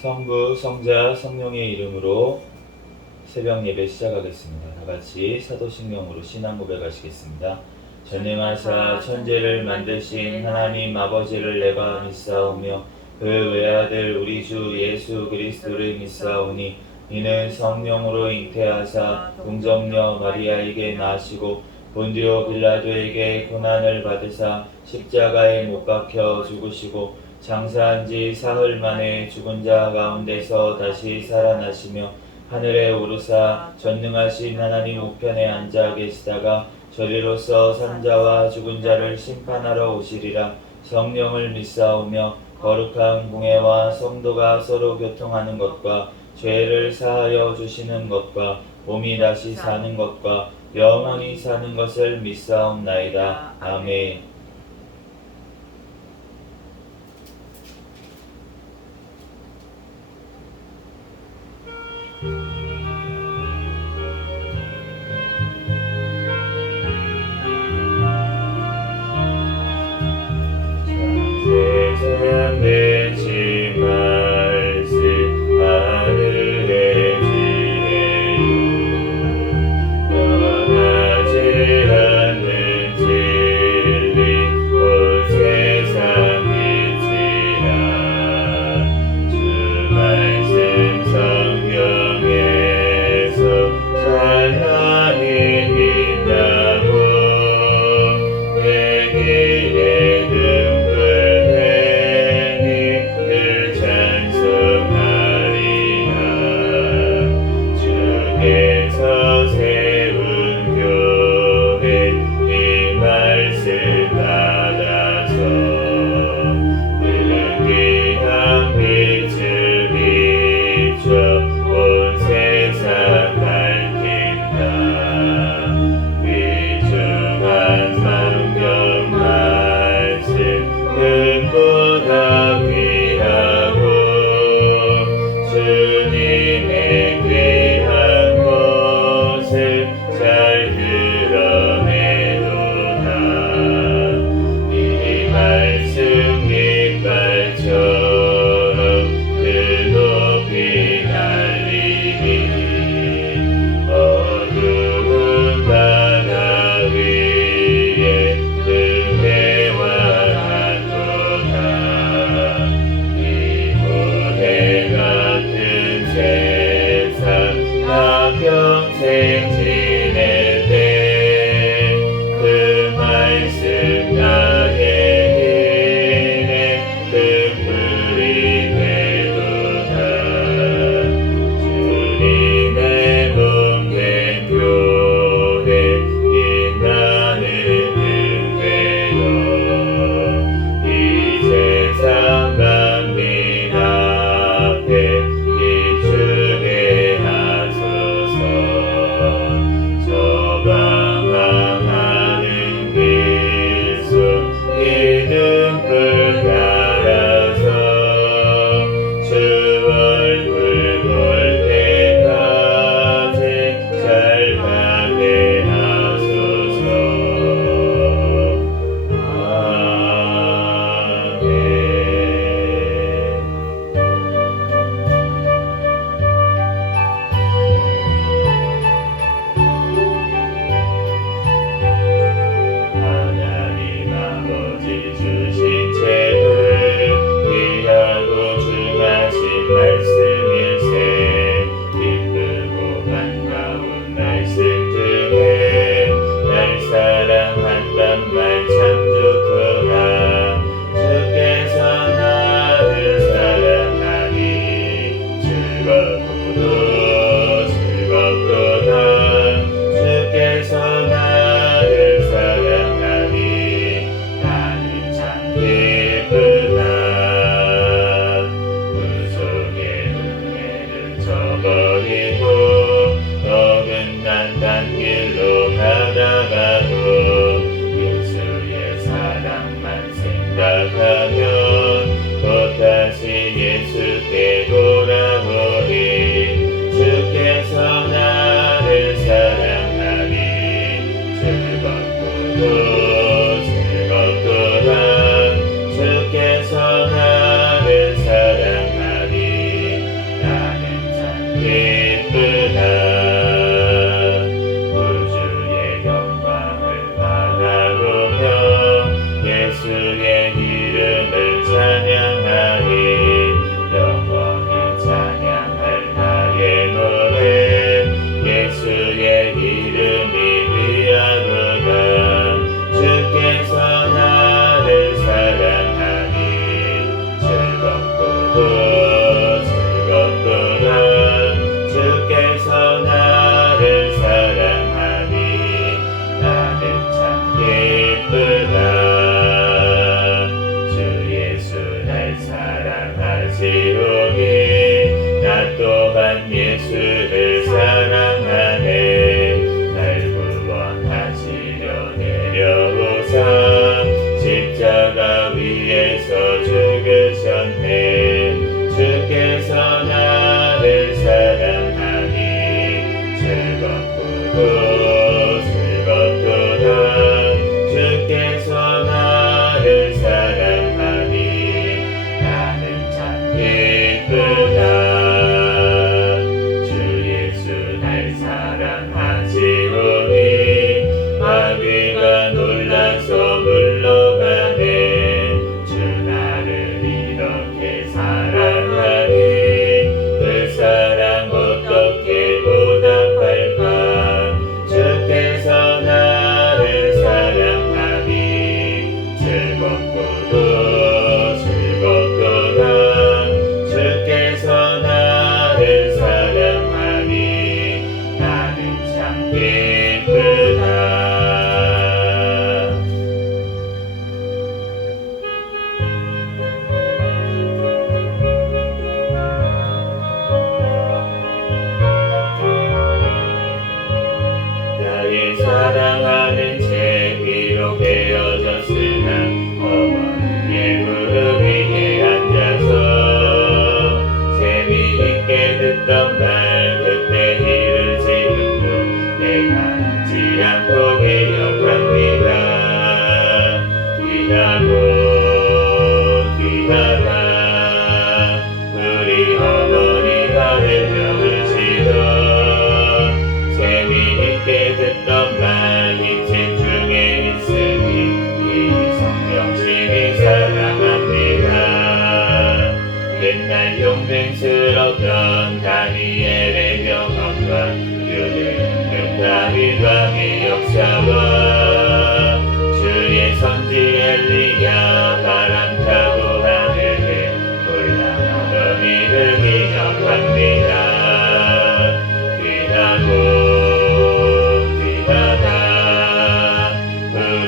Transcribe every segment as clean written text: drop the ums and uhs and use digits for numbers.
성부, 성자, 성령의 이름으로 새벽 예배 시작하겠습니다. 다 같이 사도신경으로 신앙 고백하시겠습니다. 전능하사 천지를 만드신 하나님 아버지를 내가 믿사오며 그 외아들 우리 주 예수 그리스도를 믿사오니 이는 성령으로 잉태하사 동정녀 마리아에게 나시고 본디오 빌라도에게 고난을 받으사 십자가에 못 박혀 죽으시고 장사한 지 사흘 만에 죽은 자 가운데서 다시 살아나시며 하늘에 오르사 전능하신 하나님 우편에 앉아 계시다가 저리로서 산자와 죽은 자를 심판하러 오시리라. 성령을 믿사오며 거룩한 공회와 성도가 서로 교통하는 것과 죄를 사하여 주시는 것과 몸이 다시 사는 것과 영원히 사는 것을 믿사옵나이다. 아멘. 세상 되지 말씀하늘의 지혜요 변하지 않는 진리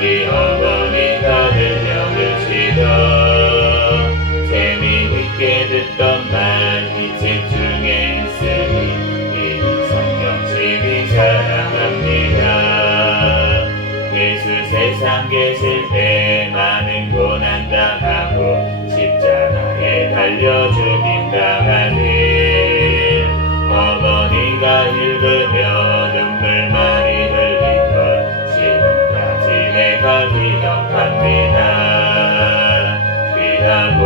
우리 어머니가 들려주시던 재미있게 듣던 말 이 책 중에 있으니 이 성경 심히 사랑합니다. 예수 세상 계실 때 많은 고난 당하고 십자가에 달려 죽임 당하니 어머니가 읽으며 눈물 많이 흘린 걸 지금까지 내가 기억합니다. 귀하고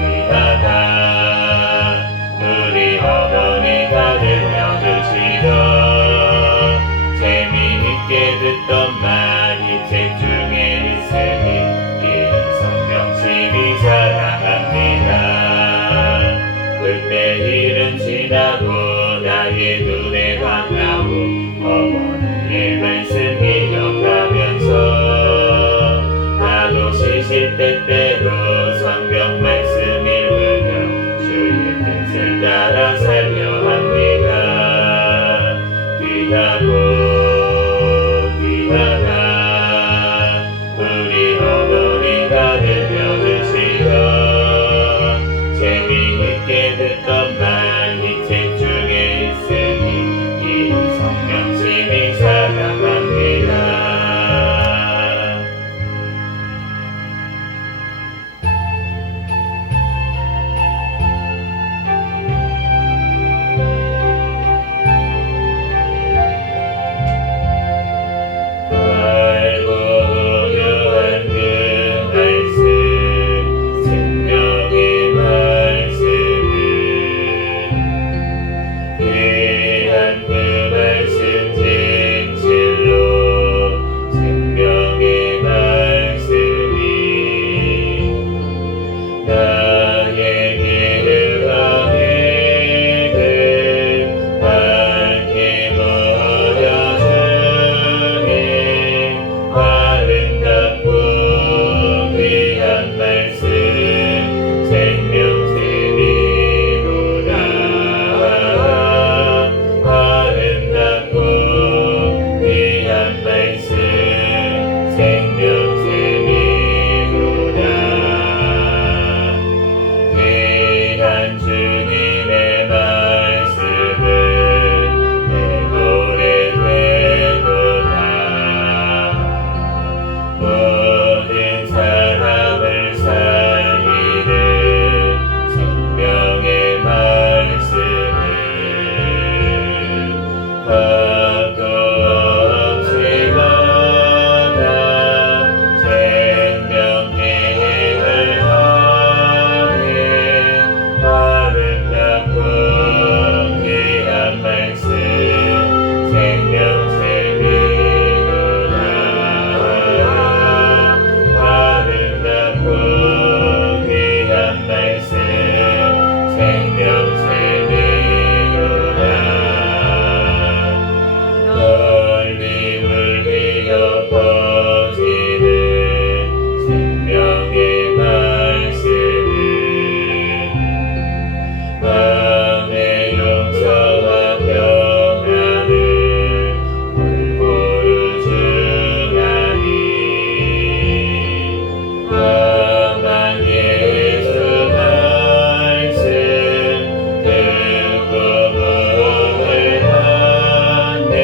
귀하다 우리 어머니가 들려주시던 재미있게 듣던 말 이 책 중에 있으니 이 성경 심히 사랑합니다. 그때 일은 지나고 나의 눈에 반하고 어머니의 말씀 기억하면서 나도 시시때때로 성경 말씀 읽으며 주의 뜻을 따라 살려 합니다. 귀하고 귀하다 우리 어머니가 들려주시던 재미있게 듣던 말 이 책 중에 있으니 이 성경 심히 사랑합니다. 알고 오묘한 그 말씀 생명의 말씀은 귀한 그 말씀 진실로 생명의 말씀이 나의 길을 어디든 밝게 보여주니 아름답고 귀한 말씀 생명샘이로다. 아름답고 귀한 말씀 생명샘이로다. 귀한 주님의 말씀은 내 노래 되도다. 모든 사람을 살리는 생명의 말씀은 겁도 없이 받아 생명계획을 하네. 아름답고 귀한 말씀 생명샘이로다. 아름답고 귀한 말씀 생명샘이로다. 널리 울리며 퍼지는 생명의 말씀은 마음의 용서와 평안을 골고루 주나니 다만 예수 말씀 듣고 몸을 받네.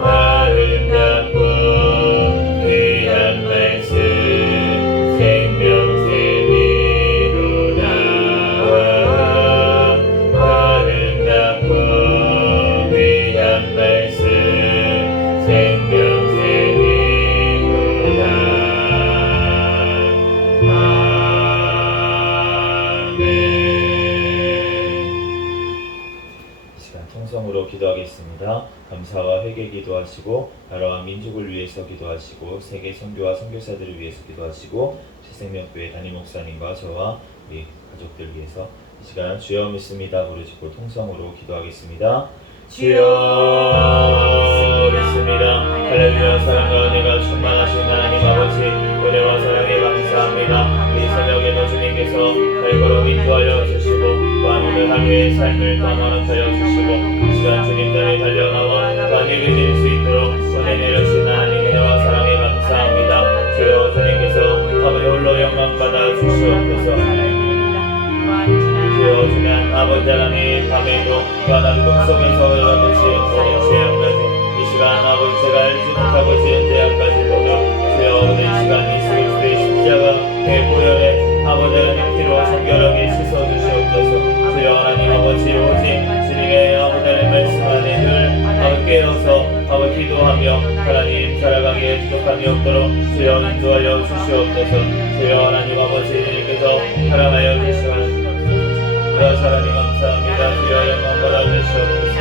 아름답고 귀한 말씀 생명샘이로다. 아름답고 귀한 말씀 생명샘이로다. 아멘. 이 시간 통성으로 기도하겠습니다. 감사와 회개 기도하시고 나라와 민족을 위해서 기도하시고 세계 선교와 선교사들을 위해서 기도하시고 새생명교회 담임 목사님과 저와 우리 가족들 위해서 이 시간 주여 믿습니다 부르짖고 통성으로 기도하겠습니다. 주여 믿습니다. 할렐루야. 사랑과 은혜가 충만하신 하나님 아버지 은혜와 사랑에 감사합니다. 이 새벽에도 주님께서 발걸음 인도하여 주시고 또한 오늘 하루의 삶을 감원하여 주시고 이 시간 주님 전에 달려나와 예배드릴 수 있도록 은혜 내려주신 하나님 은혜와 아버지 하나님 밤에도 또 하나님 꿈속에서 여러분 지은 모든 죄악까지 이 시간 아버지 제가 알지 못하고 지은 죄악까지도 주여 오늘 이 시간 예수 그리스도의 십자가의 보혈에 아버지 하나님 피로 정결하게 씻어주시옵소서. 주여 하나님 아버지 오직 주님의 아버지 하나님 말씀 안에 늘 아버지 깨어서 아버지 기도하며 하나님 살아가기에 부족함이 없도록 주여 인도하여 주시옵소서. 주여 하나님 아버지 주님께서 사랑하여 주시옵소서. 하나님 감사합니다. 주여 영광 받아주시옵소서.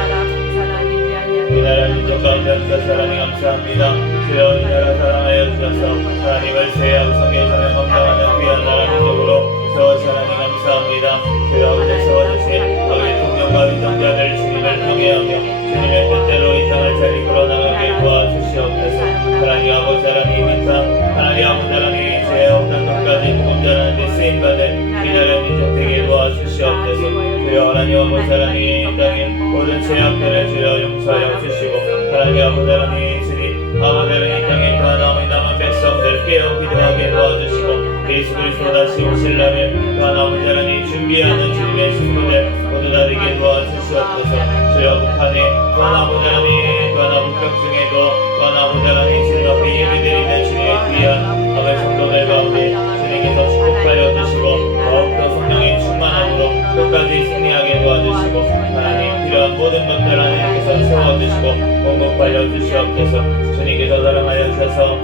이 나라 민족 가운데 하셔서 하나님 감사합니다. 주여 이 나라 사랑하여 주셔서 하나님을 제하고 성경선을 감당하는 귀한 나라 민족으로 세워주셔서 하나님 감사합니다. 주여 오늘 세워주신 아버지 통령과 위정자들 주님을 경외하며 주님의 뜻대로 이 땅을 잘 이끌어나가게 도와주시옵소서. 하나님 아버지 하나님 이 땅 하나님 아버지 하나님 죄 없는 것까지 복음 전하는 데 쓰임받은 기다려 민족 되게 도와주시옵소서. 주여 하나님 아버지 하나님 이 땅의 모든 죄악들을 주여 용서하여 주시고 하나님 아버지 하나님 주님 아버지 하나님 이 땅에 거하나오니 남은 백성들 깨어 기도하게 도와주시고 예수 그리스도 다시 오실 날을 또한 아버지 하나님 준비하는 주님의 식구들 모두 다 되게 도와주시옵소서. 주여 북한에 또한 아버지 하나님 또한 북벽 중에도 또한 아버지 하나님 주님 앞에 예배드리는 주님의 귀한 아버지 성도들 가운데 주님께서 축복하여 주시고 더욱더 성령의 충만함으로 끝까지 승리하게 도와주시고 하나님 필요한 모든 것들 하나님께서 세워주시고 공급하여 주시옵소서. 주님께서 사랑하여 주셔서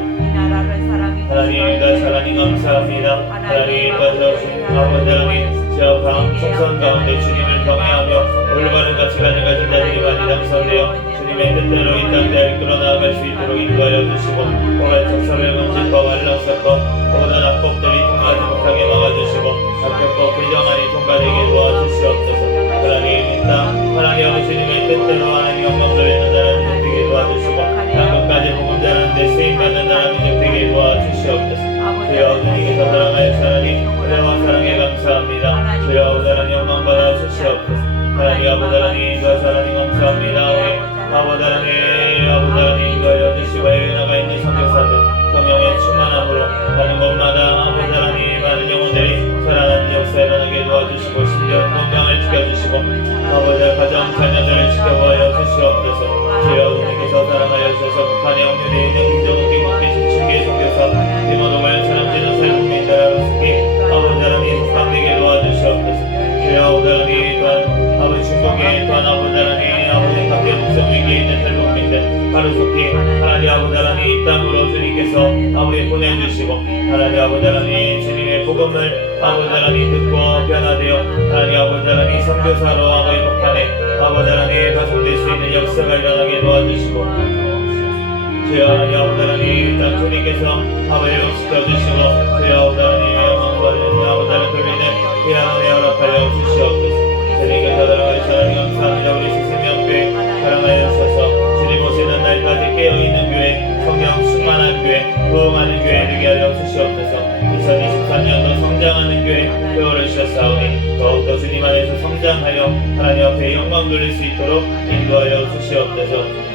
하나님 하나님 감사합니다. 하나님 받으신 아버지 하나님 저 총선 가운데 주님을 경외하며 올바른 가치관을 가진 자들이 많이 당선되어 주님의 뜻대로 이 땅을 끌어나갈 수 있도록 인도하여 주시고 포괄적 사회문제법 안락사법 모든 악법들이 통과하지 못하게 막아주시고 합격법 개정안이 통과되게 도와주시옵소서. 하나님 이 땅 하나님 아버지 주님의 뜻대로 하나님 영광 돌리는 나라 민족 되게 도와주시고 땅끝까지 복음 전하는데 쓰임받는 나라 민족 되게 도와주시옵소서. 주여 주님께서 사랑하여 하나님 은혜와 사랑에 감사합니다. 주여 아버지 하나님 영광 받아 주시옵소서. 하나님 아버지 하나님 하나님 감사합니다. 아버지 하나님 아버지 하나님 여주시고 해외 나가 있는 선교사들 성령의 충만함으로 가는 곳마다 아버지 하나님 많은 영혼들이 살아나는 역사에 일어나게 도와주시고 신령 건강을 지켜주시고 아버지 가정 자녀들을 지켜보여 주시옵소서. 주여 주님께서 사랑하여 주셔서 북한에 억류되어 있는 김정욱기 국기 17개 선교사 디모노발 천암지는 세국민 나라로 속히 아버지 하나님 속강되게 도와주시옵소서. 주여 아버지 하나님 또한 아버지 중국에 또한 아버지 하나님 아버지 각계 북성 위기에 있는 탈북민들 하루속히 하나님 아버지 하나님 이 땅으로 주님께서 아버지 보내주시고 하나님 아버지 하나님 주님의 복음을 아버지 하나님 듣고 변화되어 하나님 아버지 하나님 선교사로 아버지 북한에 아버지 하나님 가속될 수 있는 역사가 일어나게 도와주시고 주여 하나님 아버지 하나님 이 땅 주님께서 아버지를 지켜주시고 주여 아버지 하나님 영광받는 아버지 하나님 돌리는 귀한 은혜 허락하여 주시옵소서. 주님께서 사랑하시는 하나님 감사합니다. 우리 생명교회 사랑하여 주셔서 주님 오시는 날까지 깨어있는 교회 성령 충만한 교회 부흥하는 교회 되게 하여 주시옵소서. 2023년도 성장하는 교회 되어를 주셨사오니 더욱더 주님 안에서 성장하여 하나님 앞에 영광 돌릴 수 있도록 인도하여 주시옵소서.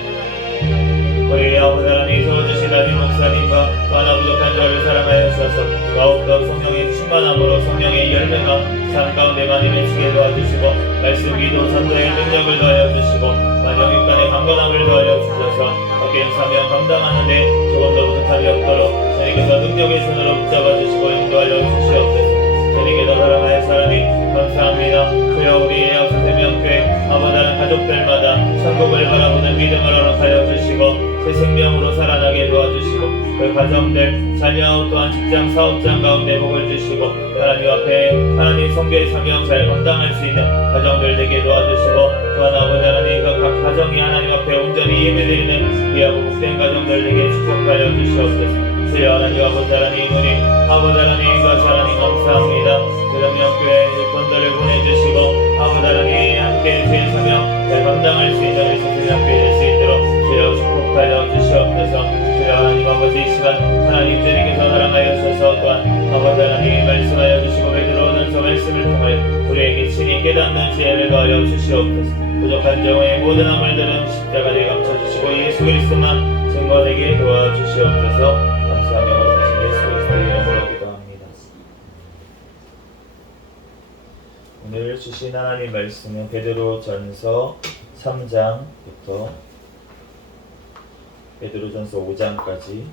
우리 아버지 하나님 세워주신 담임 목사님과 하나 부족한 저를 사랑하여 주셔서 더욱더 성령의 충만함으로 성령의 열매가 삶 가운데 많이 맺히게 도와주시고 말씀 기도 선도의 능력을 더하여 주시고 영육간의 강건함을 더하여 주셔서 바뀐 사명 감당하는데 조금도 부족함이 없도록 주님께서 능력의 손으로 붙잡아 주시고 인도하여 주시옵소서. 주님께서 사랑하여 사랑이 감사합니다. 주여 우리 약수생명교회 아버지 하나님 가족들마다 천국을 바라보는 믿음을 허락하여 주시고 새 생명으로 살아나게 도와주시고 그 가정들 자녀 또한 직장 사업장 가운데 복을 주시고 하나님 앞에 하나님 성교의 사명 잘 감당할 수 있는 가정들 되게 도와주시고 또한 아버지 하나님 각 가정이 하나님 앞에 온전히 예배드리는 귀하고 복된 가정들 되게 축복하여 주시옵소서. 주여 하나님 아버지 하나님 우리 아버지 하나님 같이 하나님 감사합니다. 주님교회 일꾼들을 보내주시고 아버지 하나님 함께 주의 사명 잘 감당할 수 있는 우리 주님교회 될 수 있도록 주여 축복하여 주시옵소서. 주여 하나님 아버지 이 시간 하나님 주님께서 사랑하여 주셔서 또한 아버지 하나님 말씀하여 주시고 베드로전서 말씀을 통하여 우리에게 친히 깨닫는 지혜를 더하여 주시옵소서. 부족한 영혼의 모든 허물들은 십자가에 감춰주시고 예수 그리스도만 증거되게 도와주시옵소서. 감사하며 거듭나신 예수 그리스도의 이름으로 기도합니다. 오늘 주신 하나님 말씀은 베드로전서 3장부터 베드로전서 5장까지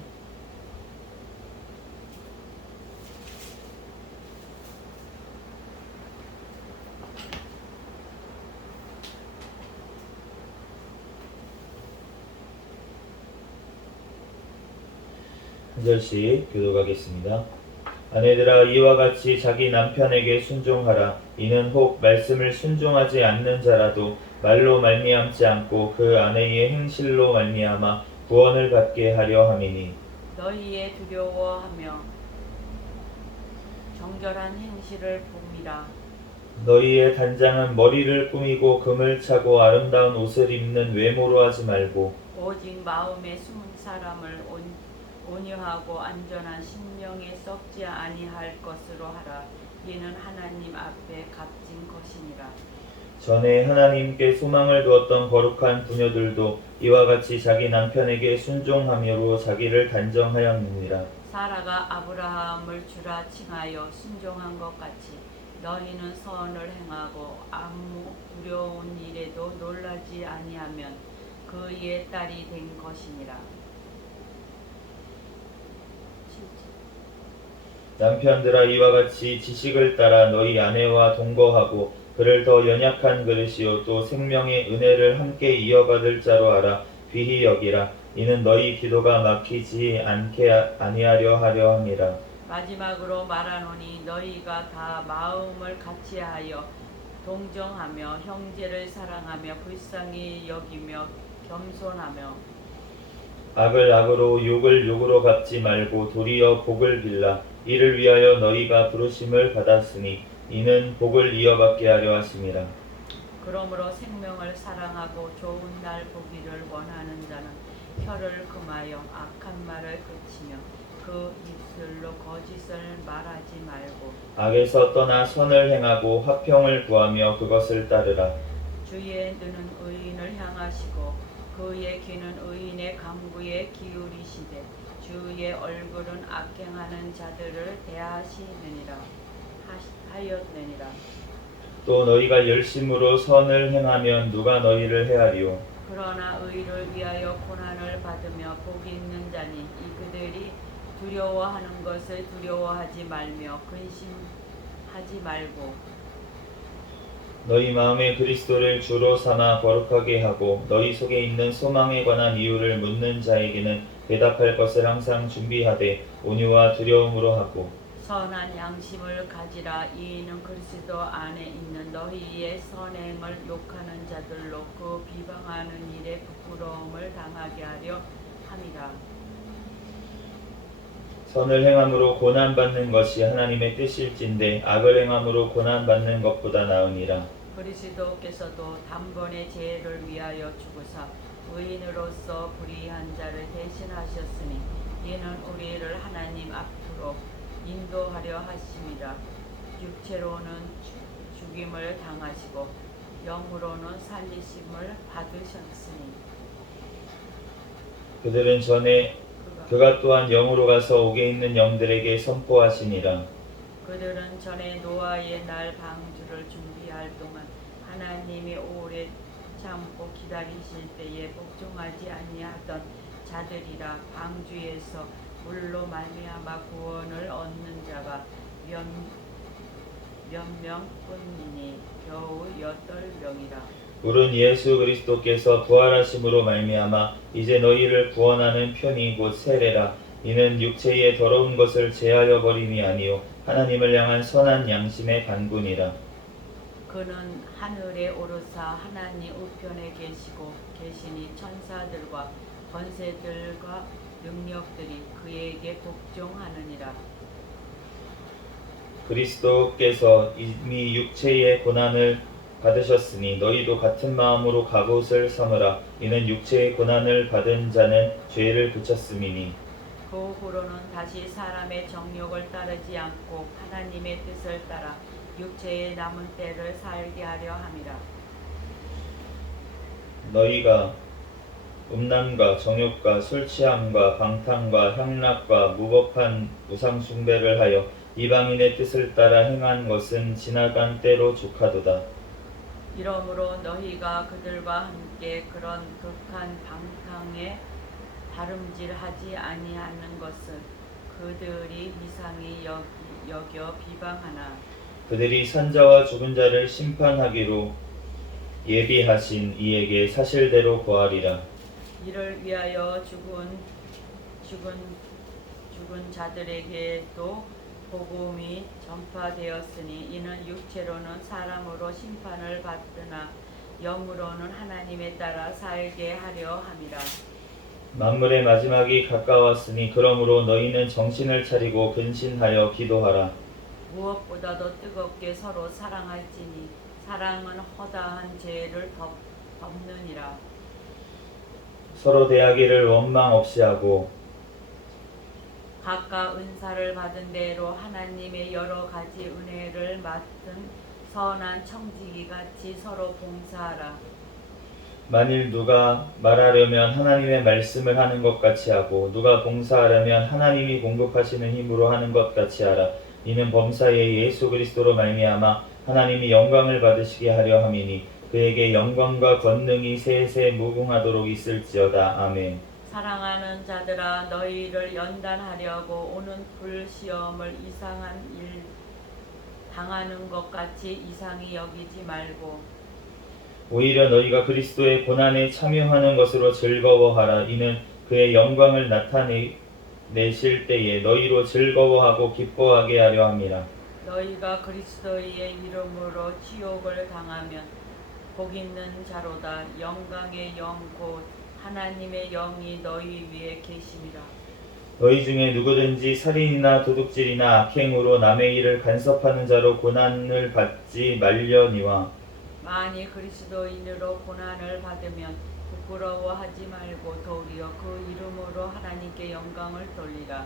한 절씩 교독하겠습니다. 아내들아 이와 같이 자기 남편에게 순종하라. 이는 혹 말씀을 순종하지 않는 자라도 말로 말미암지 않고 그 아내의 행실로 말미암아 구원을 받게 하려 함이니 너희의 두려워하며 정결한 행실을 봄이라. 너희의 단장은 머리를 꾸미고 금을 차고 아름다운 옷을 입는 외모로 하지 말고 오직 마음에 숨은 사람을 온유하고 안전한 심령에 썩지 아니할 것으로 하라. 이는 하나님 앞에 값진 것이니라. 전에 하나님께 소망을 두었던 거룩한 부녀들도 이와 같이 자기 남편에게 순종함으로 자기를 단정하였느니라. 사라가 아브라함을 주라 칭하여 순종한 것 같이 너희는 선을 행하고 아무 두려운 일에도 놀라지 아니하면 그의 딸이 된 것이니라. 남편들아 이와 같이 지식을 따라 너희 아내와 동거하고 그를 더 연약한 그릇이요 또 생명의 은혜를 함께 이어받을 자로 알아 귀히 여기라. 이는 너희 기도가 막히지 않게 아니하려 하려 함이라. 마지막으로 말하노니 너희가 다 마음을 같이하여 동정하며 형제를 사랑하며 불쌍히 여기며 겸손하며 악을 악으로 욕을 욕으로 갚지 말고 도리어 복을 빌라. 이를 위하여 너희가 부르심을 받았으니 이는 복을 이어받게 하려 하심이라. 그러므로 생명을 사랑하고 좋은 날 보기를 원하는 자는 혀를 금하여 악한 말을 그치며 그 입술로 거짓을 말하지 말고 악에서 떠나 선을 행하고 화평을 구하며 그것을 따르라. 주의 눈은 의인을 향하시고 그의 귀는 의인의 간구에 기울이시되 주의 얼굴은 악행하는 자들을 대하시느니라 하였느니라. 또 너희가 열심으로 선을 행하면 누가 너희를 헤아리요. 그러나 의를 위하여 고난을 받으며 복이 있는 자니 이 그들이 두려워하는 것을 두려워하지 말며 근심하지 말고 너희 마음에 그리스도를 주로 삼아 거룩하게 하고 너희 속에 있는 소망에 관한 이유를 묻는 자에게는 대답할 것을 항상 준비하되 온유와 두려움으로 하고 선한 양심을 가지라. 이는 그리스도 안에 있는 너희의 선행을 욕하는 자들로 그 비방하는 일에 부끄러움을 당하게 하려 함이라. 선을 행함으로 고난받는 것이 하나님의 뜻일진데 악을 행함으로 고난받는 것보다 나으니라. 그리스도께서도 단번에 죄를 위하여 죽으사 의인으로서 불의한 자를 대신하셨으니 이는 우리를 하나님 앞으로 인도하려 하심이라. 육체로는 죽임을 당하시고 영으로는 살리심을 받으셨으니 그들은 전에 그가 또한 영으로 가서 옥에 있는 영들에게 선포하시니라. 그들은 전에 노아의 날 방주를 준비할 동안 하나님이 오래 참고 기다리실 때에 복종하지 아니하던 자들이라. 방주에서 물로 말미암아 구원을 얻는 자가 몇 명뿐이니 겨우 8명이라. 물은 예수 그리스도께서 부활하심으로 말미암아 이제 너희를 구원하는 편이 곧 세례라. 이는 육체의 더러운 것을 제하여 버림이 아니요 하나님을 향한 선한 양심의 간군이라. 그는 하늘에 오르사 하나님 우편에 계시니 천사들과 권세들과 능력들이 그에게 복종하느니라. 그리스도께서 이미 육체의 고난을 받으셨으니 너희도 같은 마음으로 갑옷을 삼으라. 이는 육체의 고난을 받은 자는 죄를 그쳤음이니 그 후로는 다시 사람의 정욕을 따르지 않고 하나님의 뜻을 따라 육체의 남은 때를 살게 하려 함이라. 너희가 음란과 정욕과 술취함과 방탕과 향락과 무법한 우상 숭배를 하여 이방인의 뜻을 따라 행한 것은 지나간 때로 족하도다. 이러므로 너희가 그들과 함께 그런 극한 방탕에 다름질하지 아니하는 것은 그들이 이상히 여겨 비방하나 그들이 산자와 죽은 자를 심판하기로 예비하신 이에게 사실대로 고하리라. 이를 위하여 죽은 자들에게도 복음이 전파되었으니 이는 육체로는 사람으로 심판을 받으나 영으로는 하나님에 따라 살게 하려 함이라. 만물의 마지막이 가까웠으니 그러므로 너희는 정신을 차리고 근신하여 기도하라. 무엇보다도 뜨겁게 서로 사랑할지니 사랑은 허다한 죄를 덮느니라. 서로 대하기를 원망 없이 하고 각각 은사를 받은 대로 하나님의 여러 가지 은혜를 맡은 선한 청지기 같이 서로 봉사하라. 만일 누가 말하려면 하나님의 말씀을 하는 것 같이 하고 누가 봉사하려면 하나님이 공급하시는 힘으로 하는 것 같이 하라. 이는 범사에 예수 그리스도로 말미암아 하나님이 영광을 받으시게 하려 함이니 그에게 영광과 권능이 세세 무궁하도록 있을지어다. 아멘. 사랑하는 자들아 너희를 연단하려고 오는 불시험을 이상한 일 당하는 것 같이 이상히 여기지 말고 오히려 너희가 그리스도의 고난에 참여하는 것으로 즐거워하라. 이는 그의 영광을 나타내실 때에 너희로 즐거워하고 기뻐하게 하려 함이라. 너희가 그리스도의 이름으로 치욕을 당하면 복 있는 자로다. 영광의 영 곧 하나님의 영이 너희 위에 계심이라. 너희 중에 누구든지 살인이나 도둑질이나 악행으로 남의 일을 간섭하는 자로 고난을 받지 말려니와 만일 그리스도인으로 고난을 받으면 부끄러워하지 말고 도리어 그 이름으로 하나님께 영광을 돌리라.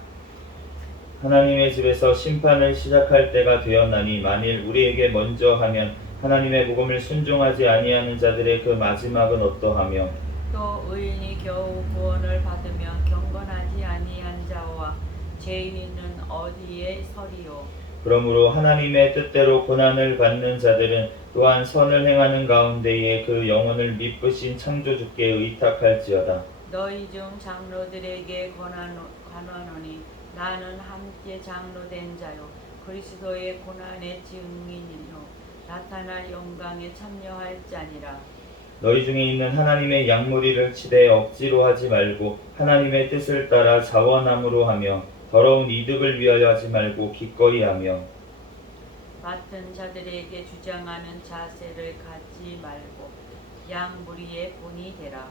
하나님의 집에서 심판을 시작할 때가 되었나니 만일 우리에게 먼저 하면 하나님의 복음을 순종하지 아니하는 자들의 그 마지막은 어떠하며 또 의인이 겨우 구원을 받으면 경건하지 아니한 자와 죄인은 어디에 서리요. 그러므로 하나님의 뜻대로 고난을 받는 자들은 또한 선을 행하는 가운데에 그 영혼을 미쁘신 창조주께 의탁할지어다. 너희 중 장로들에게 관하노니 나는 함께 장로된 자요 그리스도의 고난의 증인이요 나타날 영광에 참여할 자니라. 너희 중에 있는 하나님의 양무리를 치되 억지로 하지 말고 하나님의 뜻을 따라 자원함으로 하며 더러운 이득을 위하여 하지 말고 기꺼이 하며 맡은 자들에게 주장하는 자세를 갖지 말고 양무리의 본이 되라.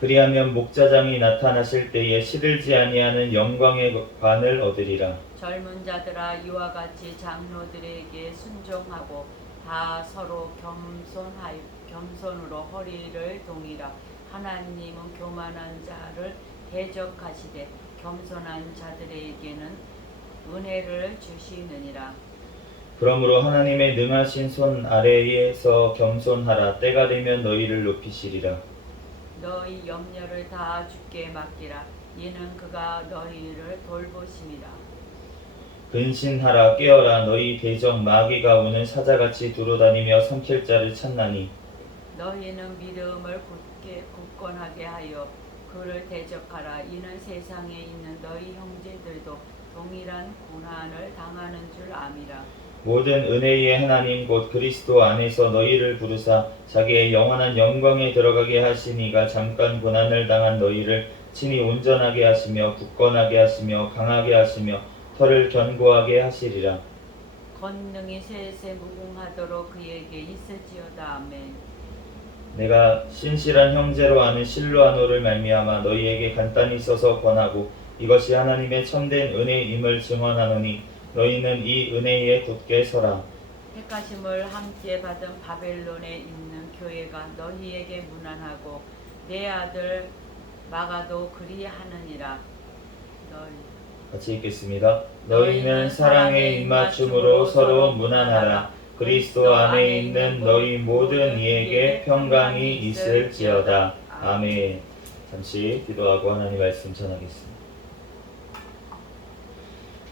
그리하면 목자장이 나타나실 때에 시들지 아니하는 영광의 관을 얻으리라. 젊은 자들아 이와 같이 장로들에게 순종하고 다 서로 겸손으로 허리를 동이라. 하나님은 교만한 자를 대적하시되 겸손한 자들에게는 은혜를 주시느니라. 그러므로 하나님의 능하신 손 아래에서 겸손하라. 때가 되면 너희를 높이시리라. 너희 염려를 다 주께 맡기라. 이는 그가 너희를 돌보심이라. 근신하라. 깨어라. 너희 대적 마귀가 오는 사자같이 두루다니며 삼킬 자를 찾나니 너희는 믿음을 굳건하게 하여 그를 대적하라. 이는 세상에 있는 너희 형제들도 동일한 고난을 당하는 줄 암이라. 모든 은혜의 하나님 곧 그리스도 안에서 너희를 부르사 자기의 영원한 영광에 들어가게 하시니가 잠깐 고난을 당한 너희를 친히 온전하게 하시며 굳건하게 하시며 강하게 하시며 털을 견고하게 하시리라. 권능이 세세 무궁하도록 그에게 있을지어다. 아멘. 내가 신실한 형제로 아는 실로아노를 말미암아 너희에게 간단히 써서 권하고 이것이 하나님의 참된 은혜임을 증언하노니 너희는 이 은혜에 굳게 서라. 택하심을 함께 받은 바벨론에 있는 교회가 너희에게 문안하고 내 아들 마가도 그리하느니라. 같이 읽겠습니다. 너희는 사랑의 입맞춤으로 서로 문안하라. 그리스도 안에 있는 너희 모든 이에게 평강이 있을지어다. 아멘. 잠시 기도하고 하나님 말씀 전하겠습니다.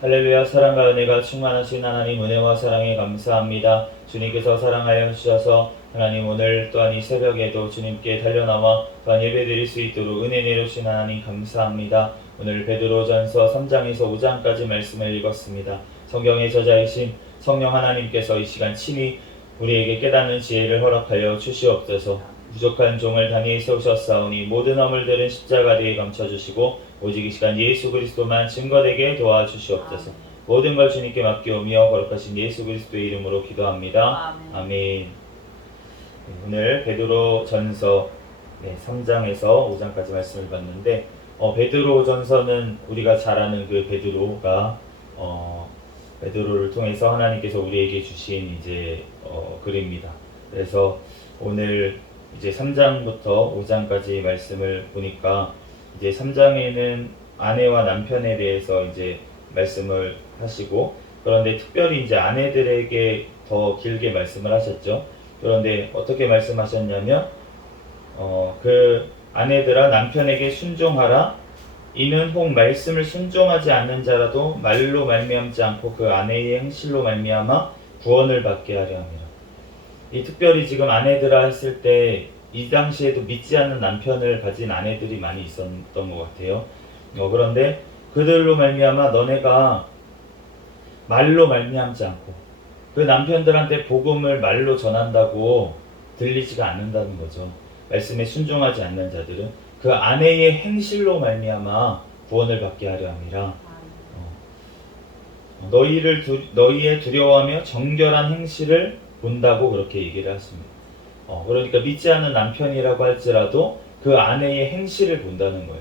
할렐루야. 사랑과 은혜가 충만하신 하나님, 은혜와 사랑에 감사합니다. 주님께서 사랑하여 주셔서 하나님, 오늘 또한 이 새벽에도 주님께 달려나와 또한 예배드릴 수 있도록 은혜 내려주신 하나님 감사합니다. 오늘 베드로전서 3장에서 5장까지 말씀을 읽었습니다. 성경의 저자이신 성령 하나님께서 이 시간 친히 우리에게 깨닫는 지혜를 허락하여 주시옵소서. 부족한 종을 단히 세우셨사오니 모든 허물들은 십자가 뒤에 감춰주시고 오직 이 시간 예수 그리스도만 증거되게 도와주시옵소서. 모든 걸 주님께 맡기오며 거룩하신 예수 그리스도의 이름으로 기도합니다. 아멘. 오늘 베드로전서 3장에서 5장까지 말씀을 봤는데 베드로전서는 우리가 잘 아는 그 베드로가 베드로를 통해서 하나님께서 우리에게 주신 이제 글입니다. 그래서 오늘 이제 3장부터 5장까지 말씀을 보니까 이제 3장에는 아내와 남편에 대해서 이제 말씀을 하시고, 그런데 특별히 이제 아내들에게 더 길게 말씀을 하셨죠. 그런데 어떻게 말씀하셨냐면 그 아내들아 남편에게 순종하라. 이는 혹 말씀을 순종하지 않는 자라도 말로 말미암지 않고 그 아내의 행실로 말미암아 구원을 받게 하려 함이라. 이 특별히 지금 아내들아 했을 때 이 당시에도 믿지 않는 남편을 가진 아내들이 많이 있었던 것 같아요. 그런데 그들로 말미암아 너네가 말로 말미암지 않고 그 남편들한테 복음을 말로 전한다고 들리지가 않는다는 거죠. 말씀에 순종하지 않는 자들은 그 아내의 행실로 말미암아 구원을 받게 하려 함이라. 너희의 두려워하며 정결한 행실을 본다고 그렇게 얘기를 했습니다. 그러니까 믿지 않는 남편이라고 할지라도 그 아내의 행실을 본다는 거예요.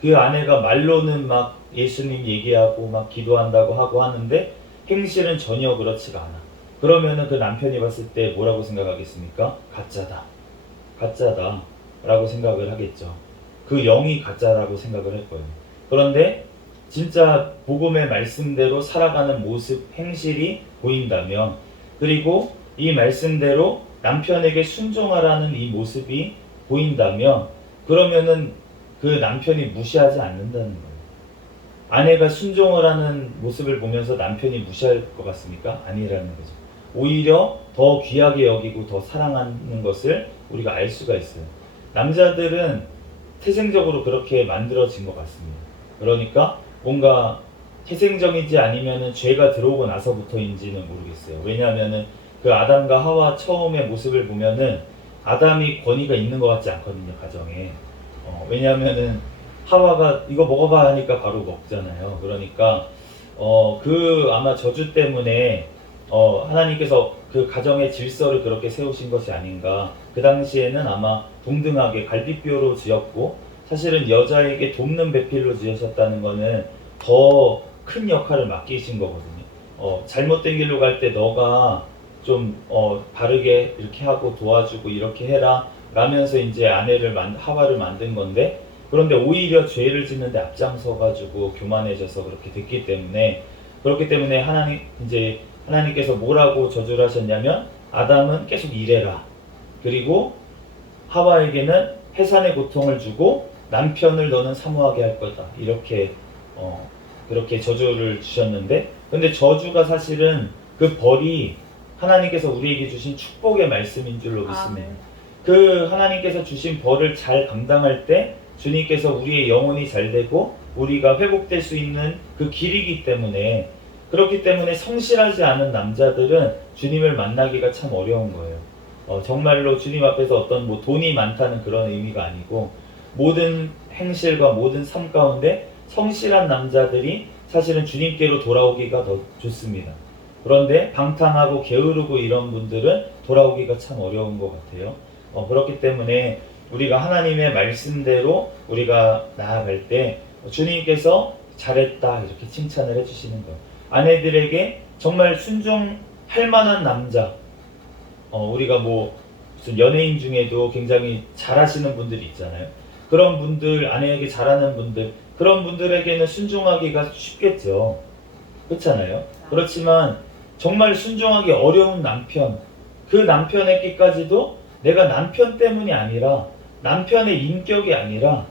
그 아내가 말로는 막 예수님 얘기하고 막 기도한다고 하고 하는데 행실은 전혀 그렇지가 않아. 그러면은 그 남편이 봤을 때 뭐라고 생각하겠습니까? 가짜다 라고 생각을 하겠죠. 그 영이 가짜라고 생각을 할 거예요. 그런데 진짜 복음의 말씀대로 살아가는 모습, 행실이 보인다면, 그리고 이 말씀대로 남편에게 순종하라는 이 모습이 보인다면, 그러면은 그 남편이 무시하지 않는다는 거예요. 아내가 순종을 하는 모습을 보면서 남편이 무시할 것 같습니까? 아니라는 거죠. 오히려 더 귀하게 여기고 더 사랑하는 것을 우리가 알 수가 있어요. 남자들은 태생적으로 그렇게 만들어진 것 같습니다. 그러니까 뭔가 태생적이지 아니면은 죄가 들어오고 나서부터인지는 모르겠어요. 왜냐하면은 그 아담과 하와 처음의 모습을 보면은 아담이 권위가 있는 것 같지 않거든요, 가정에. 왜냐하면은 하와가 이거 먹어봐 하니까 바로 먹잖아요. 그러니까 그 아마 저주 때문에 하나님께서 그 가정의 질서를 그렇게 세우신 것이 아닌가. 그 당시에는 아마 동등하게 갈비뼈로 지었고, 사실은 여자에게 돕는 배필로 지으셨다는 거는 더 큰 역할을 맡기신 거거든요. 잘못된 길로 갈 때 너가 좀 바르게 이렇게 하고 도와주고 이렇게 해라 라면서 이제 하와를 만든 건데, 그런데 오히려 죄를 짓는데 앞장서 가지고 교만해져서 그렇게 됐기 때문에, 그렇기 때문에 하나님께서 뭐라고 저주를 하셨냐면 아담은 계속 일해라, 그리고 하와에게는 해산의 고통을 주고 남편을 너는 사모하게 할 거다, 이렇게 그렇게 저주를 주셨는데, 근데 저주가 사실은 그 벌이 하나님께서 우리에게 주신 축복의 말씀인 줄로 믿습니다. 그 하나님께서 주신 벌을 잘 감당할 때 주님께서 우리의 영혼이 잘 되고 우리가 회복될 수 있는 그 길이기 때문에, 그렇기 때문에 성실하지 않은 남자들은 주님을 만나기가 참 어려운 거예요. 정말로 주님 앞에서 어떤 돈이 많다는 그런 의미가 아니고, 모든 행실과 모든 삶 가운데 성실한 남자들이 사실은 주님께로 돌아오기가 더 좋습니다. 그런데 방탕하고 게으르고 이런 분들은 돌아오기가 참 어려운 것 같아요. 그렇기 때문에 우리가 하나님의 말씀대로 우리가 나아갈 때 주님께서 잘했다 이렇게 칭찬을 해주시는 거예요. 아내들에게 정말 순종할 만한 남자, 우리가 무슨 연예인 중에도 굉장히 잘하시는 분들이 있잖아요. 그런 분들, 아내에게 잘하는 분들, 그런 분들에게는 순종하기가 쉽겠죠. 그렇잖아요. 그렇지만 정말 순종하기 어려운 남편, 그 남편에게까지도 내가 남편 때문이 아니라, 남편의 인격이 아니라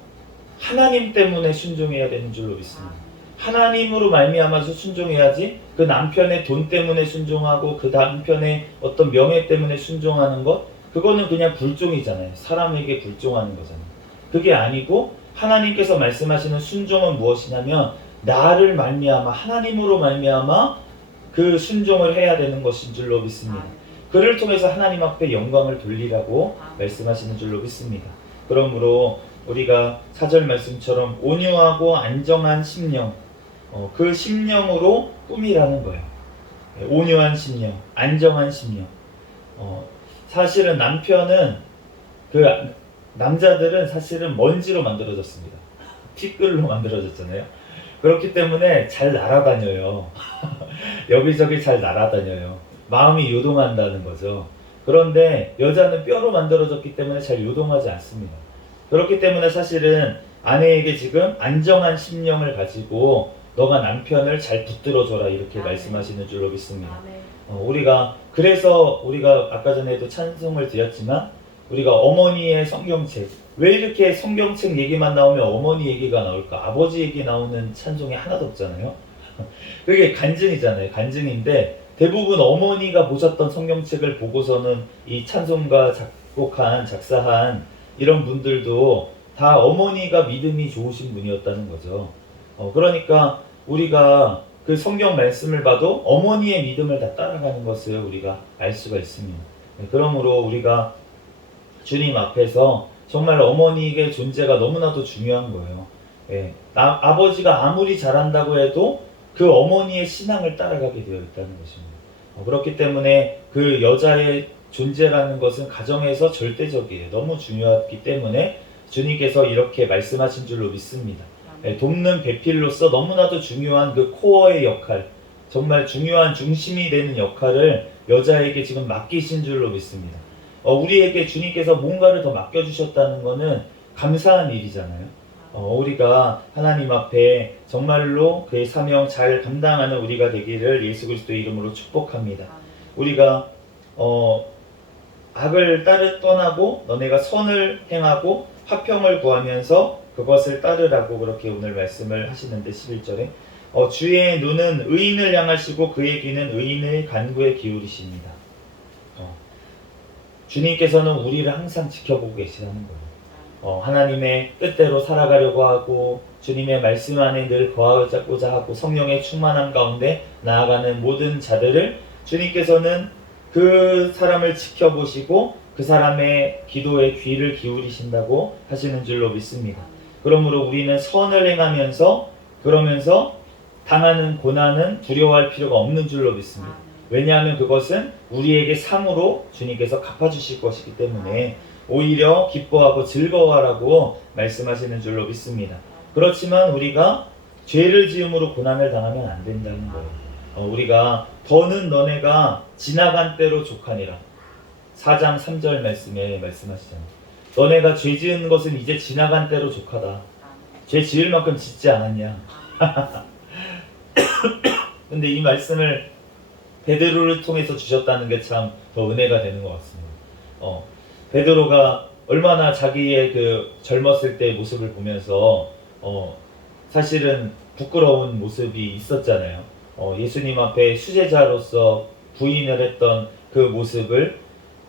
하나님 때문에 순종해야 되는 줄로 믿습니다. 하나님으로 말미암아서 순종해야지 그 남편의 돈 때문에 순종하고 그 남편의 어떤 명예 때문에 순종하는 것, 그거는 그냥 불종이잖아요. 사람에게 불종하는 거잖아요. 그게 아니고 하나님께서 말씀하시는 순종은 무엇이냐면 나를 말미암아 하나님으로 말미암아 그 순종을 해야 되는 것인 줄로 믿습니다. 그를 통해서 하나님 앞에 영광을 돌리라고 말씀하시는 줄로 믿습니다. 그러므로 우리가 4절 말씀처럼 온유하고 안정한 심령, 그 심령으로 꾸미라는 거예요. 온유한 심령, 안정한 심령. 사실은 남편은 그 남자들은 사실은 먼지로 만들어졌습니다. 티끌로 만들어졌잖아요. 그렇기 때문에 잘 날아다녀요. 여기저기 잘 날아다녀요. 마음이 요동한다는 거죠. 그런데 여자는 뼈로 만들어졌기 때문에 잘 요동하지 않습니다. 그렇기 때문에 사실은 아내에게 지금 안정한 심령을 가지고 너가 남편을 잘 붙들어줘라 이렇게 말씀하시는 줄로 믿습니다. 그래서 우리가 아까 전에도 찬송을 드렸지만 우리가 어머니의 성경책, 왜 이렇게 성경책 얘기만 나오면 어머니 얘기가 나올까? 아버지 얘기 나오는 찬송이 하나도 없잖아요. 그게 간증이잖아요. 간증인데 대부분 어머니가 보셨던 성경책을 보고서는 이 찬송가 작사한 이런 분들도 다 어머니가 믿음이 좋으신 분이었다는 거죠. 그러니까 우리가 그 성경 말씀을 봐도 어머니의 믿음을 다 따라가는 것을 우리가 알 수가 있습니다. 그러므로 우리가 주님 앞에서 정말 어머니의 존재가 너무나도 중요한 거예요. 아버지가 아무리 잘한다고 해도 그 어머니의 신앙을 따라가게 되어 있다는 것입니다. 그렇기 때문에 그 여자의 존재라는 것은 가정에서 절대적이에요. 너무 중요하기 때문에 주님께서 이렇게 말씀하신 줄로 믿습니다. 돕는 배필로서 너무나도 중요한 그 코어의 역할, 정말 중요한 중심이 되는 역할을 여자에게 지금 맡기신 줄로 믿습니다. 우리에게 주님께서 뭔가를 더 맡겨주셨다는 것은 감사한 일이잖아요. 우리가 하나님 앞에 정말로 그의 사명 잘 감당하는 우리가 되기를 예수 그리스도의 이름으로 축복합니다. 우리가 악을 떠나고 너네가 선을 행하고 화평을 구하면서 그것을 따르라고 그렇게 오늘 말씀을 하시는데 11절에 주의 눈은 의인을 향하시고 그의 귀는 의인의 간구에 기울이십니다. 주님께서는 우리를 항상 지켜보고 계시다는 거예요. 하나님의 뜻대로 살아가려고 하고 주님의 말씀 안에 늘 거하고자 하고 성령의 충만함 가운데 나아가는 모든 자들을 주님께서는 그 사람을 지켜보시고 그 사람의 기도에 귀를 기울이신다고 하시는 줄로 믿습니다. 그러므로 우리는 선을 행하면서 그러면서 당하는 고난은 두려워할 필요가 없는 줄로 믿습니다. 왜냐하면 그것은 우리에게 상으로 주님께서 갚아주실 것이기 때문에 오히려 기뻐하고 즐거워하라고 말씀하시는 줄로 믿습니다. 그렇지만 우리가 죄를 지음으로 고난을 당하면 안 된다는 거예요. 우리가 더는 너네가 지나간 때로 족하니라. 4장 3절 말씀에 말씀하시잖아요. 너네가 죄 지은 것은 이제 지나간 때로 족하다. 죄 지을 만큼 짓지 않았냐. 근데 이 말씀을 베드로를 통해서 주셨다는 게 참 더 은혜가 되는 것 같습니다. 베드로가 얼마나 자기의 그 젊었을 때의 모습을 보면서 사실은 부끄러운 모습이 있었잖아요. 예수님 앞에 수제자로서 부인을 했던 그 모습을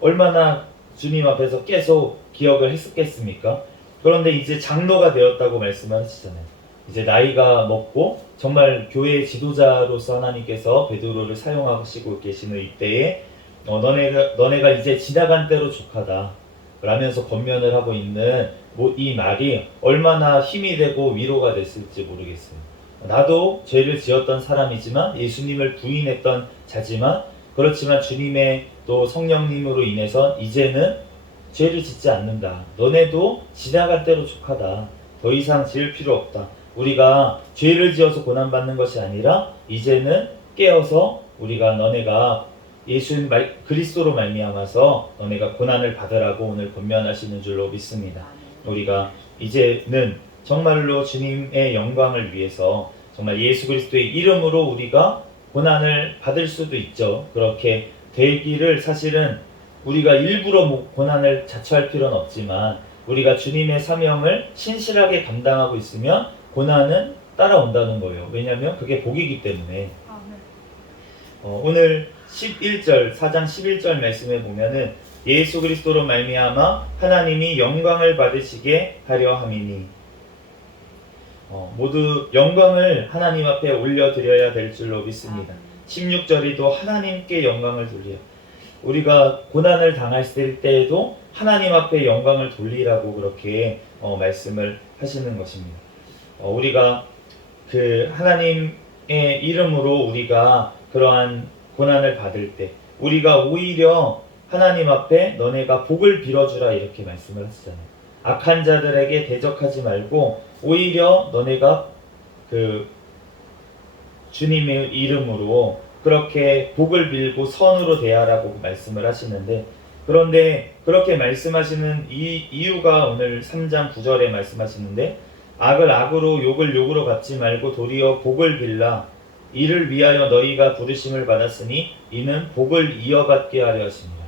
얼마나 주님 앞에서 계속 기억을 했었겠습니까? 그런데 이제 장로가 되었다고 말씀하시잖아요. 이제 나이가 먹고 정말 교회의 지도자로서 하나님께서 베드로를 사용하시고 계시는 이때에 너네가 이제 지나간 때로 족하다 라면서 권면을 하고 있는 이 말이 얼마나 힘이 되고 위로가 됐을지 모르겠어요. 나도 죄를 지었던 사람이지만 예수님을 부인했던 자지만 그렇지만 주님의 또 성령님으로 인해서 이제는 죄를 짓지 않는다. 너네도 지나간 때로 족하다. 더 이상 지을 필요 없다. 우리가 죄를 지어서 고난받는 것이 아니라 이제는 깨어서 우리가 너네가 예수 그리스도로 말미암아서 너네가 고난을 받으라고 오늘 권면하시는 줄로 믿습니다. 우리가 이제는 정말로 주님의 영광을 위해서 정말 예수 그리스도의 이름으로 우리가 고난을 받을 수도 있죠. 그렇게 되기를 사실은 우리가 일부러 고난을 자처할 필요는 없지만 우리가 주님의 사명을 신실하게 감당하고 있으면 고난은 따라온다는 거예요. 왜냐하면 그게 복이기 때문에. 아멘. 오늘 11절 4장 11절 말씀에 보면은 예수 그리스도로 말미암아 하나님이 영광을 받으시게 하려 함이니 모두 영광을 하나님 앞에 올려드려야 될 줄로 믿습니다. 16절에도 하나님께 영광을 돌려. 우리가 고난을 당했을 때에도 하나님 앞에 영광을 돌리라고 그렇게 말씀을 하시는 것입니다. 우리가 그 하나님의 이름으로 우리가 그러한 고난을 받을 때 우리가 오히려 하나님 앞에 너네가 복을 빌어주라 이렇게 말씀을 하시잖아요. 악한 자들에게 대적하지 말고 오히려 너네가 그 주님의 이름으로 그렇게 복을 빌고 선으로 대하라고 말씀을 하시는데, 그런데 그렇게 말씀하시는 이유가 오늘 3장 9절에 말씀하시는데, 악을 악으로 욕을 욕으로 갚지 말고 도리어 복을 빌라. 이를 위하여 너희가 부르심을 받았으니 이는 복을 이어받게 하려 하십니다.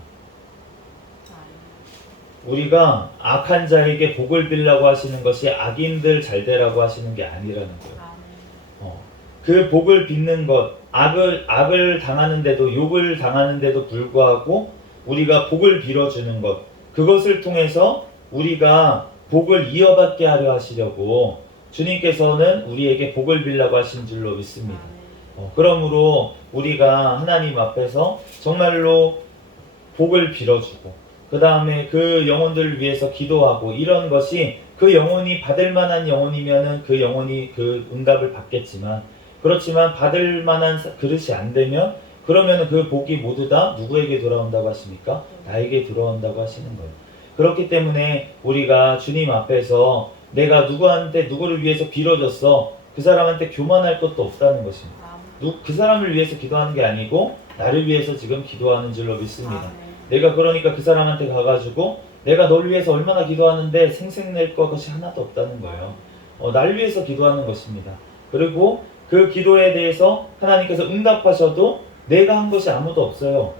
우리가 악한 자에게 복을 빌라고 하시는 것이 악인들 잘 되라고 하시는 게 아니라는 거예요. 그 복을 빚는 것, 악을 당하는데도, 욕을 당하는데도 불구하고 우리가 복을 빌어주는 것, 그것을 통해서 우리가 복을 이어받게 하려 하시려고 주님께서는 우리에게 복을 빌라고 하신 줄로 믿습니다. 그러므로 우리가 하나님 앞에서 정말로 복을 빌어주고 그 다음에 그 영혼들을 위해서 기도하고, 이런 것이 그 영혼이 받을 만한 영혼이면은 그 영혼이 그 응답을 받겠지만, 그렇지만 받을 만한 그릇이 안 되면 그러면은 그 복이 모두 다 누구에게 돌아온다고 하십니까? 나에게 돌아온다고 하시는 거예요. 그렇기 때문에 우리가 주님 앞에서 내가 누구를 위해서 빌어줬어, 그 사람한테 교만할 것도 없다는 것입니다. 그 사람을 위해서 기도하는 게 아니고 나를 위해서 지금 기도하는 줄로 믿습니다. 내가 그러니까 그 사람한테 가가지고 내가 널 위해서 얼마나 기도하는데 생색낼 것이 하나도 없다는 거예요. 날 위해서 기도하는 것입니다. 그리고 그 기도에 대해서 하나님께서 응답하셔도 내가 한 것이 아무도 없어요.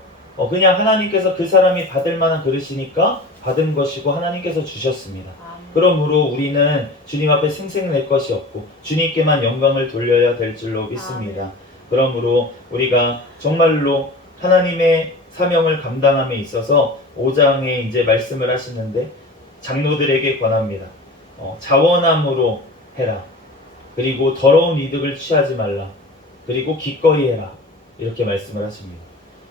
그냥 하나님께서 그 사람이 받을 만한 그릇이니까 받은 것이고 하나님께서 주셨습니다. 그러므로 우리는 주님 앞에 생색낼 것이 없고 주님께만 영광을 돌려야 될 줄로 믿습니다. 그러므로 우리가 정말로 하나님의 사명을 감당함에 있어서 5장에 이제 말씀을 하시는데, 장로들에게 권합니다. 자원함으로 해라. 그리고 더러운 이득을 취하지 말라. 그리고 기꺼이 해라. 이렇게 말씀을 하십니다.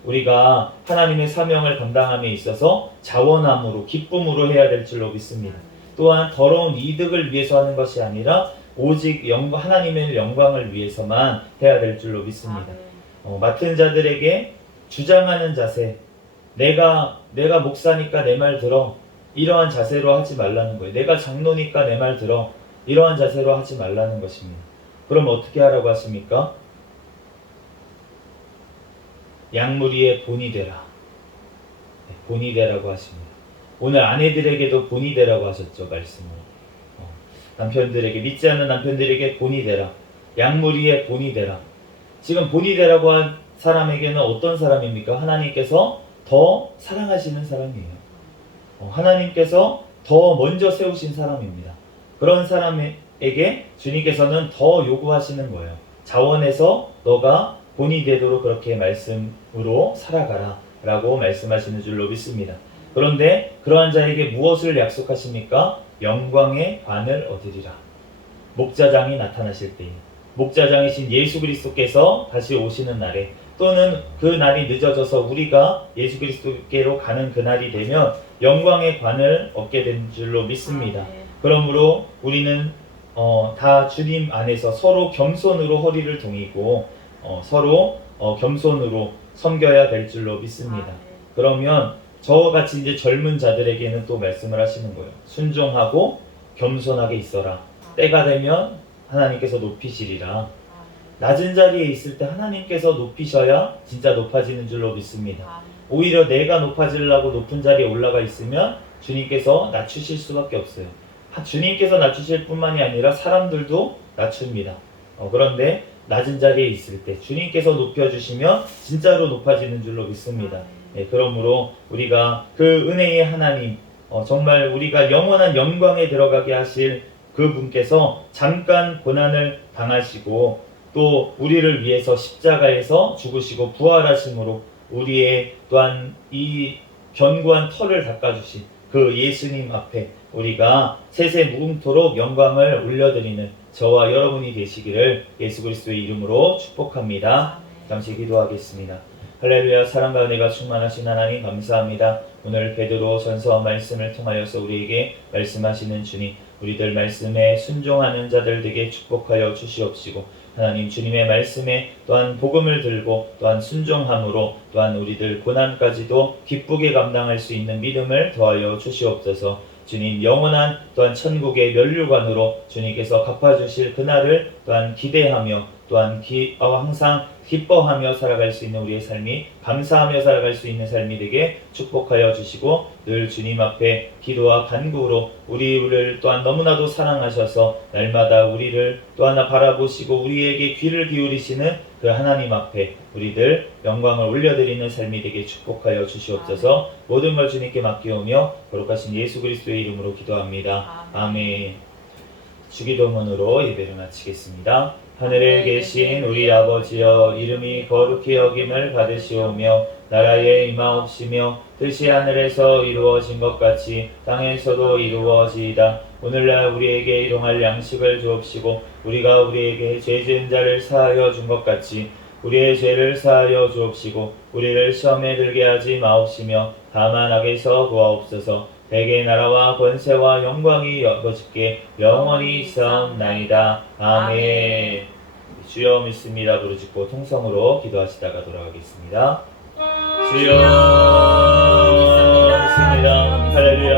우리가 하나님의 사명을 감당함에 있어서 자원함으로, 기쁨으로 해야 될 줄로 믿습니다. 또한 더러운 이득을 위해서 하는 것이 아니라 오직 하나님의 영광을 위해서만 해야 될 줄로 믿습니다. 맡은 자들에게 주장하는 자세, 내가 목사니까 내 말 들어, 이러한 자세로 하지 말라는 거예요. 내가 장로니까 내 말 들어, 이러한 자세로 하지 말라는 것입니다. 그럼 어떻게 하라고 하십니까? 양무리의 본이 되라. 본이 되라고 하십니다. 오늘 아내들에게도 본이 되라고 하셨죠, 말씀을. 남편들에게, 믿지 않는 남편들에게 본이 되라. 양무리의 본이 되라. 지금 본이 되라고 한 사람에게는 어떤 사람입니까? 하나님께서 더 사랑하시는 사람이에요. 하나님께서 더 먼저 세우신 사람입니다. 그런 사람에게 주님께서는 더 요구하시는 거예요. 자원해서 너가 본이 되도록 그렇게 말씀으로 살아가라 라고 말씀하시는 줄로 믿습니다. 그런데 그러한 자에게 무엇을 약속하십니까? 영광의 관을 얻으리라. 목자장이 나타나실 때에, 목자장이신 예수 그리스도께서 다시 오시는 날에, 또는 그 날이 늦어져서 우리가 예수 그리스도께로 가는 그 날이 되면 영광의 관을 얻게 된 줄로 믿습니다. 그러므로 우리는 다 주님 안에서 서로 겸손으로 허리를 동이고 서로 겸손으로 섬겨야 될 줄로 믿습니다. 그러면 저와 같이 이제 젊은 자들에게는 또 말씀을 하시는 거예요. 순종하고 겸손하게 있어라. 때가 되면 하나님께서 높이시리라. 낮은 자리에 있을 때 하나님께서 높이셔야 진짜 높아지는 줄로 믿습니다. 오히려 내가 높아지려고 높은 자리에 올라가 있으면 주님께서 낮추실 수밖에 없어요. 주님께서 낮추실 뿐만이 아니라 사람들도 낮춥니다. 그런데 낮은 자리에 있을 때 주님께서 높여주시면 진짜로 높아지는 줄로 믿습니다. 그러므로 우리가 그 은혜의 하나님, 정말 우리가 영원한 영광에 들어가게 하실 그분께서 잠깐 고난을 당하시고 또 우리를 위해서 십자가에서 죽으시고 부활하심으로 우리의 또한 이 견고한 털을 닦아주신 그 예수님 앞에 우리가 세세 무궁토록 영광을 올려드리는 저와 여러분이 되시기를 예수 그리스도의 이름으로 축복합니다. 잠시 기도하겠습니다. 할렐루야. 사랑과 은혜가 충만하신 하나님 감사합니다. 오늘 베드로 전서 말씀을 통하여서 우리에게 말씀하시는 주님, 우리들 말씀에 순종하는 자들 되게 축복하여 주시옵시고 하나님 주님의 말씀에 또한 복음을 들고 또한 순종함으로 또한 우리들 고난까지도 기쁘게 감당할 수 있는 믿음을 더하여 주시옵소서. 주님 영원한 또한 천국의 면류관으로 주님께서 갚아주실 그날을 또한 기대하며 또한 항상 기뻐하며 살아갈 수 있는 우리의 삶이 감사하며 살아갈 수 있는 삶이 되게 축복하여 주시고 늘 주님 앞에 기도와 간구로 우리를 또한 너무나도 사랑하셔서 날마다 우리를 또 하나 바라보시고 우리에게 귀를 기울이시는 그 하나님 앞에 우리들 영광을 올려드리는 삶이 되게 축복하여 주시옵소서. 모든 걸 주님께 맡기오며 거룩하신 예수 그리스도의 이름으로 기도합니다. 아멘. 주기도문으로 예배를 마치겠습니다. 하늘에 계신 우리 아버지여, 이름이 거룩히 여김을 받으시오며 나라에 임하옵시며 뜻이 하늘에서 이루어진 것 같이 땅에서도 이루어지이다. 오늘날 우리에게 일용할 양식을 주옵시고 우리가 우리에게 죄 지은 자를 사하여 준 것 같이 우리의 죄를 사하여 주옵시고 우리를 시험에 들게 하지 마옵시며 다만 악에서 구하옵소서. 대개 나라와 권세와 영광이 아버지께 영원히 있사옵나이다. 아멘. 주여 믿습니다 부르짖고 통성으로 기도하시다가 돌아가겠습니다. 주여